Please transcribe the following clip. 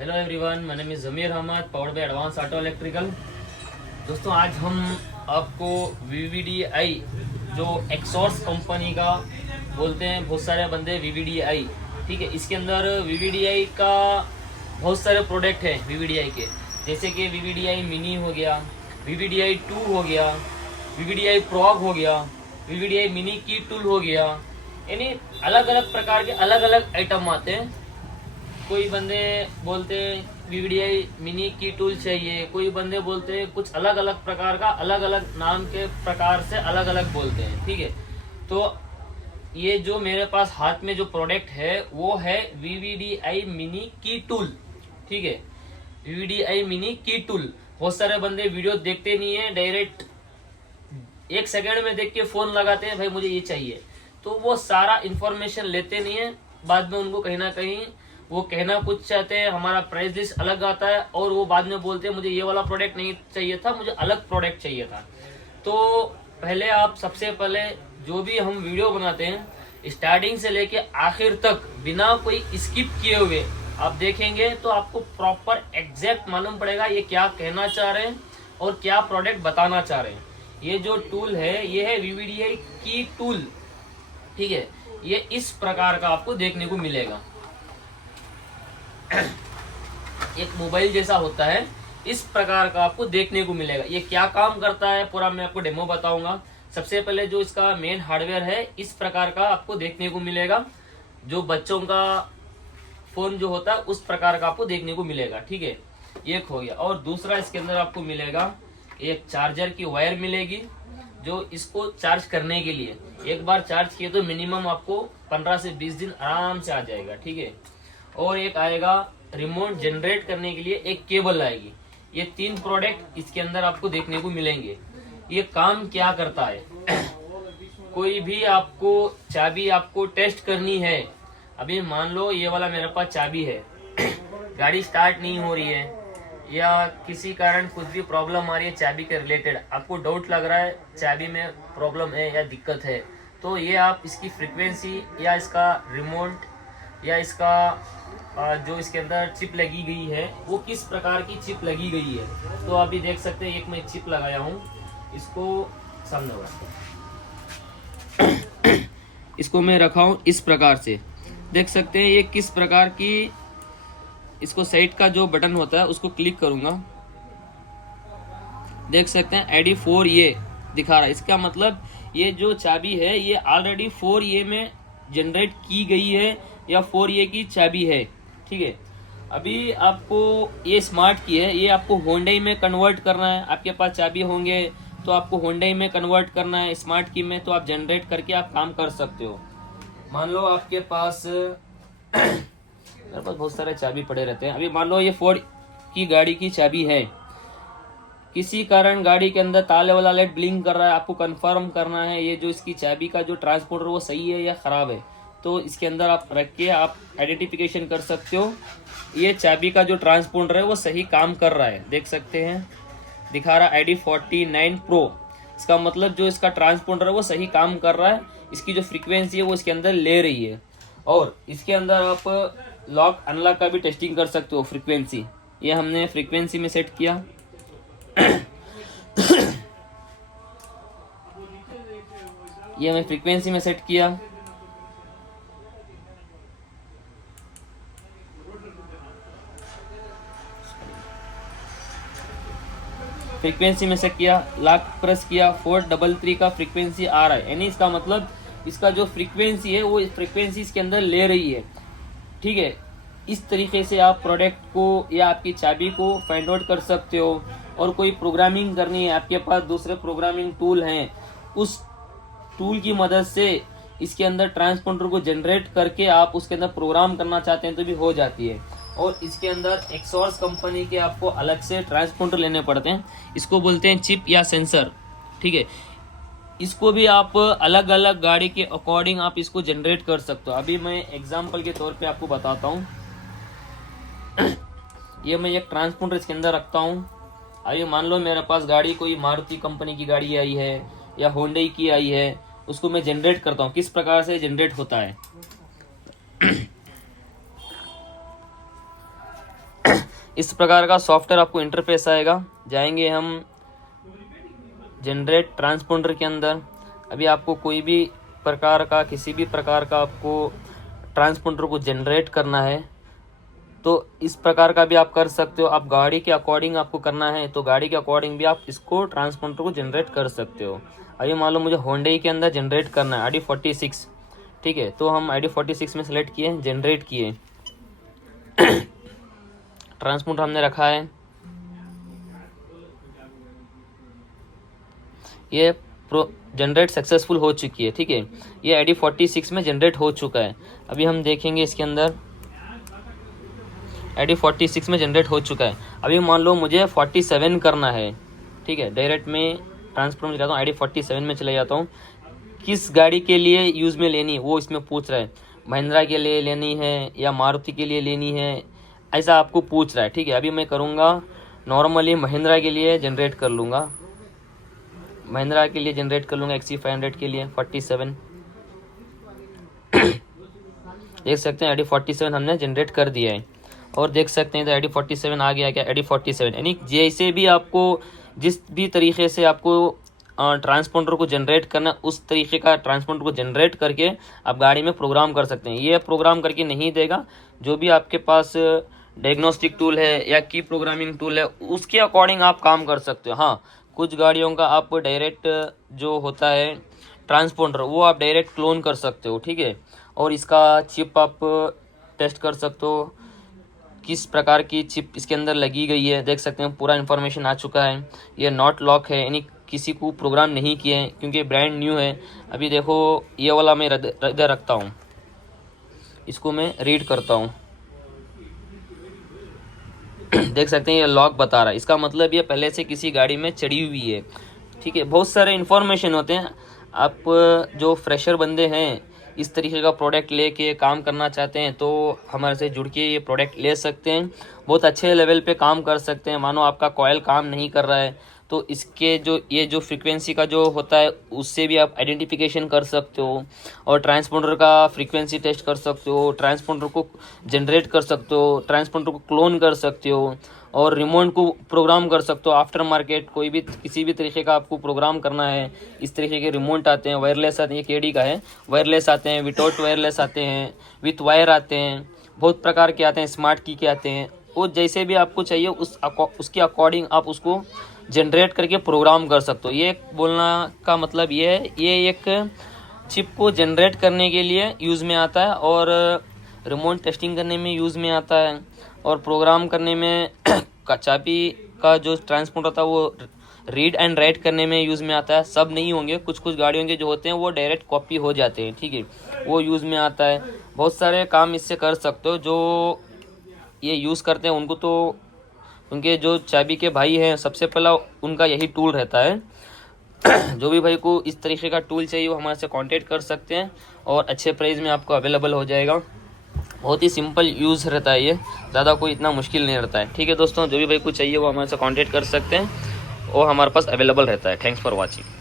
Hello everyone, my name is Zameer Ahmad, powered by advance auto electrical. दोस्तों, आज हम आपको VVDI जो एक्सॉर्स कंपनी का बोलते हैं बहुत सारे बंदे VVDI, ठीक है। इसके अंदर VVDI का बहुत सारे प्रोडक्ट हैं VVDI के, जैसे कि VVDI मिनी हो गया, VVDI 2 हो गया, VVDI प्रॉग हो गया, VVDI मिनी की टूल हो गया। यानी अलग अलग प्रकार के अलग अलग आइटम आते हैं। कोई बंदे बोलते हैं VVDI मिनी की टूल चाहिए, कोई बंदे बोलते हैं कुछ अलग अलग प्रकार का, अलग अलग नाम के प्रकार से अलग अलग बोलते हैं, ठीक है। तो ये जो मेरे पास हाथ में जो प्रोडक्ट है वो है VVDI मिनी की टूल, ठीक है। VVDI मिनी की टूल। बहुत सारे बंदे वीडियो देखते नहीं है, डायरेक्ट 1 सेकंड में देख के फोन लगाते हैं, भाई मुझे ये चाहिए। तो वो सारा इंफॉर्मेशन लेते नहीं है, बाद में उनको कहीं ना कहीं वो कहना कुछ चाहते हैं, हमारा प्राइस लिस्ट अलग आता है, और वो बाद में बोलते हैं मुझे ये वाला प्रोडक्ट नहीं चाहिए था, मुझे अलग प्रोडक्ट चाहिए था। तो पहले आप सबसे पहले जो भी हम वीडियो बनाते हैं स्टार्टिंग से लेके आखिर तक बिना कोई स्किप किए हुए आप देखेंगे तो आपको प्रॉपर एग्जैक्ट मालूम पड़ेगा ये क्या कहना चाह रहे हैं और क्या प्रोडक्ट बताना चाह रहे हैं। ये जो टूल है ये है VVDI की टूल, ठीक है। ये इस प्रकार का आपको देखने को मिलेगा। एक मोबाइल जैसा होता है, इस प्रकार का आपको देखने को मिलेगा। ये क्या काम करता है पूरा मैं आपको डेमो बताऊंगा। सबसे पहले जो इसका मेन हार्डवेयर है इस प्रकार का आपको देखने को मिलेगा, जो बच्चों का फोन जो होता है उस प्रकार का आपको देखने को मिलेगा, ठीक है। एक हो गया। और दूसरा इसके अंदर आपको मिलेगा एक चार्जर की वायर मिलेगी, जो इसको चार्ज करने के लिए एक बार चार्ज किए तो मिनिमम आपको 15 से 20 दिन आराम से आ जाएगा, ठीक है। और एक आएगा रिमोट जनरेट करने के लिए एक केबल आएगी। ये 3 प्रोडक्ट इसके अंदर आपको देखने को मिलेंगे। ये काम क्या करता है कोई भी आपको चाबी आपको टेस्ट करनी है। अभी मान लो ये वाला मेरे पास चाबी है, गाड़ी स्टार्ट नहीं हो रही है या किसी कारण कुछ भी प्रॉब्लम आ रही है चाबी के रिलेटेड, आपको डाउट लग रहा है चाबी में प्रॉब्लम है या दिक्कत है, तो ये आप इसकी फ्रीक्वेंसी या इसका रिमोट या इसका जो इसके अंदर चिप लगी गई है वो किस प्रकार की चिप लगी गई है। तो अभी देख सकते हैं एक मैं चिप लगाया हूँ, इसको सामने इसको मैं रखा हूँ इस प्रकार से, देख सकते हैं ये किस प्रकार की। इसको साइड का जो बटन होता है उसको क्लिक करूंगा, देख सकते हैं ID4 ये दिखा रहा है। इसका मतलब ये जो चाबी है ये ऑलरेडी 4A में जनरेट की गई है या 4A की चाबी है, ठीक है। अभी आपको ये स्मार्ट की है, ये आपको होंडई में कन्वर्ट करना है। आपके पास चाबी होंगे तो आपको होंडई में कन्वर्ट करना है, स्मार्ट की में तो आप जनरेट करके आप काम कर सकते हो। मान लो आपके पास मेरे पास बहुत सारे चाबी पड़े रहते हैं। अभी मान लो ये फोर्ड की गाड़ी की चाबी है, किसी कारण गाड़ी के अंदर ताले वाला लाइट ब्लिंक कर रहा है, आपको कंफर्म करना है ये जो इसकी चाबी का जो ट्रांसपोर्टर वो सही है या खराब है। तो इसके अंदर आप रख के आप आइडेंटिफिकेशन कर सकते हो ये चाबी का जो ट्रांसपोंडर है वो सही काम कर रहा है। देख सकते हैं दिखा रहा ID49 Pro, इसका मतलब जो इसका ट्रांसपोंडर है वो सही काम कर रहा है, इसकी जो फ्रीक्वेंसी है वो इसके अंदर ले रही है। और इसके अंदर आप लॉक अनलॉक का भी टेस्टिंग कर सकते हो फ्रीक्वेंसी। ये हमने फ्रीक्वेंसी में सेट किया ये हमें फ्रीक्वेंसी में सेट किया। फ्रीक्वेंसी में सेट किया, लॉक प्रेस किया, 433 का फ्रीक्वेंसी आ रहा है, यानी इसका मतलब इसका जो फ्रीक्वेंसी है वो फ्रीक्वेंसी इसके अंदर ले रही है, ठीक है। इस तरीके से आप प्रोडक्ट को या आपकी चाबी को फाइंड आउट कर सकते हो। और कोई प्रोग्रामिंग करनी है, आपके पास दूसरे प्रोग्रामिंग टूल हैं, उस टूल की मदद से इसके अंदर ट्रांसपोंडर को जनरेट करके आप उसके अंदर प्रोग्राम करना चाहते हैं तो भी हो जाती है। और इसके अंदर एक्सॉर्स कंपनी के आपको अलग से ट्रांसपोंडर लेने पड़ते हैं, इसको बोलते हैं चिप या सेंसर, ठीक है। इसको भी आप अलग अलग गाड़ी के अकॉर्डिंग आप इसको जनरेट कर सकते हो। अभी मैं एग्जांपल के तौर पे आपको बताता हूँ। ये मैं एक ट्रांसपोंडर इसके अंदर रखता हूँ। अभी मान लो मेरे पास गाड़ी कोई मारुति कंपनी की गाड़ी आई है या होंडई की आई है, उसको मैं जनरेट करता हूँ। किस प्रकार से जनरेट होता है इस प्रकार का सॉफ्टवेयर आपको इंटरफेस आएगा। जाएंगे हम जनरेट ट्रांसपोंडर के अंदर। अभी आपको कोई भी प्रकार का, किसी भी प्रकार का आपको ट्रांसपोंडर को जनरेट करना है तो इस प्रकार का भी आप कर सकते हो। आप गाड़ी के अकॉर्डिंग आपको करना है तो गाड़ी के अकॉर्डिंग भी आप इसको ट्रांसपोंडर को जनरेट कर सकते हो। अभी मान लो मुझे होंडई के अंदर जनरेट करना है ID46, ठीक है, तो हम ID46 में सेलेक्ट किए, जनरेट किए, ट्रांसपोंडर हमने रखा है, ये जनरेट सक्सेसफुल हो चुकी है, ठीक है, ये ID46 में जनरेट हो चुका है। अभी हम देखेंगे इसके अंदर ID46 में जनरेट हो चुका है। अभी मान लो मुझे 47 करना है, ठीक है, डायरेक्ट में ट्रांसफर में जाता हूँ, ID47 में चले जाता हूँ। किस गाड़ी के लिए यूज़ में लेनी है वो इसमें पूछ रहा है, महिंद्रा के लिए लेनी है या मारुति के लिए लेनी है, ऐसा आपको पूछ रहा है, ठीक है। अभी मैं करूँगा नॉर्मली महिंद्रा के लिए जनरेट कर लूँगा, महिंद्रा के लिए जनरेट कर लूँगा XC500 के लिए 47। देख सकते हैं ID47 हमने जनरेट कर दिया है और देख सकते हैं तो ID47 आ गया क्या, ID47। यानी जैसे भी आपको जिस भी तरीके से आपको ट्रांसपोंडर को जनरेट करना, उस तरीके का ट्रांसपोंडर को जनरेट करके आप गाड़ी में प्रोग्राम कर सकते हैं। ये प्रोग्राम करके नहीं देगा, जो भी आपके पास डायग्नोस्टिक टूल है या की प्रोग्रामिंग टूल है उसके अकॉर्डिंग आप काम कर सकते हो। हाँ, कुछ गाड़ियों का आप डायरेक्ट जो होता है ट्रांसपोंडर वो आप डायरेक्ट क्लोन कर सकते हो, ठीक है, और इसका चिप आप टेस्ट कर सकते हो, किस प्रकार की चिप इसके अंदर लगी गई है। देख सकते हैं पूरा इन्फॉर्मेशन आ चुका है। ये नॉट लॉक है, यानी किसी को प्रोग्राम नहीं किए हैं क्योंकि ब्रांड न्यू है। अभी देखो ये वाला मैं इधर रखता हूँ, इसको मैं रीड करता हूँ। देख सकते हैं ये लॉक बता रहा है, इसका मतलब ये पहले से किसी गाड़ी में चढ़ी हुई है, ठीक है। बहुत सारे इन्फॉर्मेशन होते हैं। आप जो फ्रेशर बंदे हैं, इस तरीके का प्रोडक्ट लेके काम करना चाहते हैं तो हमारे से जुड़ के ये प्रोडक्ट ले सकते हैं, बहुत अच्छे लेवल पे काम कर सकते हैं। मानो आपका कॉयल काम नहीं कर रहा है तो इसके जो फ्रीक्वेंसी का जो होता है उससे भी आप आइडेंटिफिकेशन कर सकते हो और ट्रांसपोंडर का फ्रीक्वेंसी टेस्ट कर सकते हो, ट्रांसपोंडर को जनरेट कर सकते हो, ट्रांसपोंडर को क्लोन कर सकते हो और रिमोट को प्रोग्राम कर सकते हो। आफ्टर मार्केट कोई भी किसी भी तरीके का आपको प्रोग्राम करना है, इस तरीके के रिमोट आते हैं, वायरलेस आते हैं, ये KD का है, वायरलेस आते हैं, विदाउट वायरलेस आते हैं, विथ वायर आते हैं, बहुत प्रकार के आते हैं, स्मार्ट की के आते हैं। वो जैसे भी आपको चाहिए उसके अकॉर्डिंग आप उसको जनरेट करके प्रोग्राम कर सकते हो। ये बोलना का मतलब ये है, ये एक चिप को जनरेट करने के लिए यूज़ में आता है और रिमोट टेस्टिंग करने में यूज़ में आता है और प्रोग्राम करने में चाबी का जो ट्रांसपोंडर था वो रीड एंड राइट करने में यूज़ में आता है। सब नहीं होंगे, कुछ कुछ गाड़ियों के जो होते हैं वो डायरेक्ट कॉपी हो जाते हैं, ठीक है, वो यूज़ में आता है। बहुत सारे काम इससे कर सकते हो। जो ये यूज़ करते हैं उनको तो उनके जो चाबी के भाई हैं सबसे पहला उनका यही टूल रहता है। जो भी भाई को इस तरीके का टूल चाहिए वो हमारे से कांटेक्ट कर सकते हैं और अच्छे प्राइस में आपको अवेलेबल हो जाएगा। बहुत ही सिंपल यूज़ रहता है, ये ज़्यादा कोई इतना मुश्किल नहीं रहता है, ठीक है दोस्तों। जो भी भाई को चाहिए वो हमारे से कांटेक्ट कर सकते हैं, वो हमारे पास अवेलेबल रहता है। Thanks for watching.